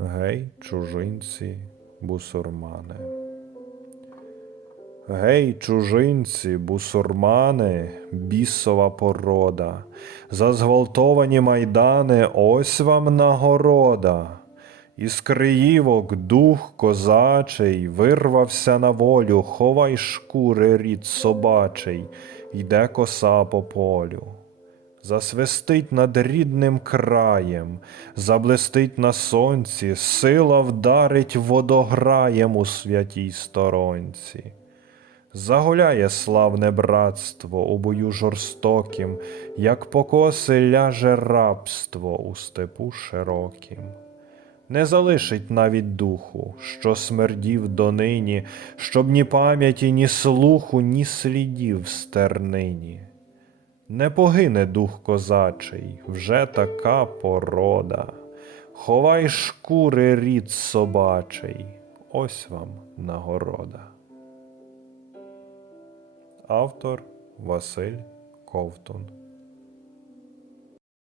Гей, чужинці, бусурмани. Гей, чужинці, бусурмани, бісова порода, за зґвалтовані майдани, ось вам нагорода. Із криївок дух козачий вирвався на волю, ховай шкури рід собачий, йде коса по полю. Засвистить над рідним краєм, заблистить на сонці, сила вдарить водограєм у святій сторонці. Загуляє славне братство у бою жорстокім, як покоси ляже рабство у степу широкім. Не залишить навіть духу, що смердів донині, щоб ні пам'яті, ні слуху, ні слідів стернині. Не погине дух козачий, вже така порода. Ховай шкури рід собачий, ось вам нагорода. Автор Василь Ковтун